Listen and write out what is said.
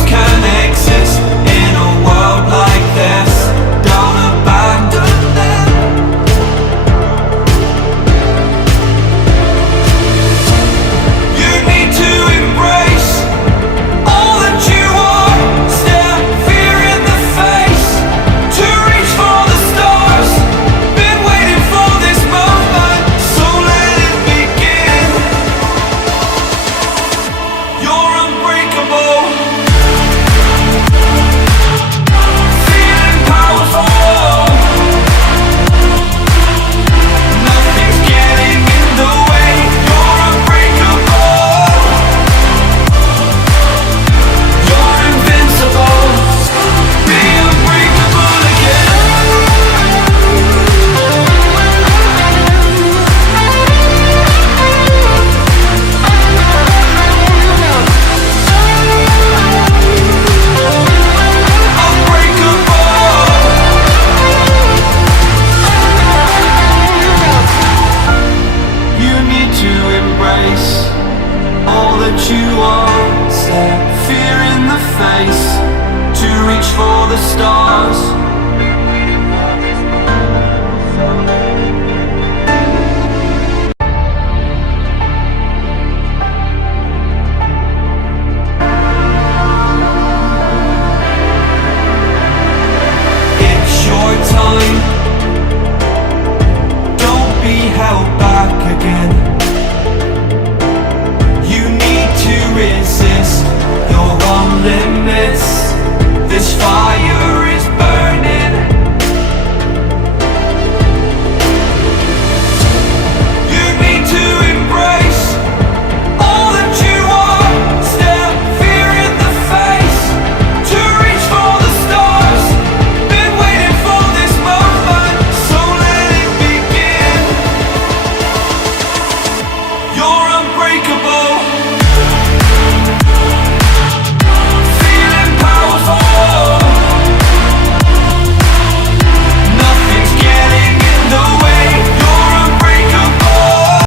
dreams can exist in a world like this. Don't abandon them. You need to embrace all that you are. Stare fear in the face to reach for the stars. Been waiting for this moment, so let it begin. You're unbreakable, feeling powerful. Nothing's getting in the way. You're unbreakable. You're invincible. Be unbreakable again. You need to embrace all that you are. Stare fear in the face to reach for the stars.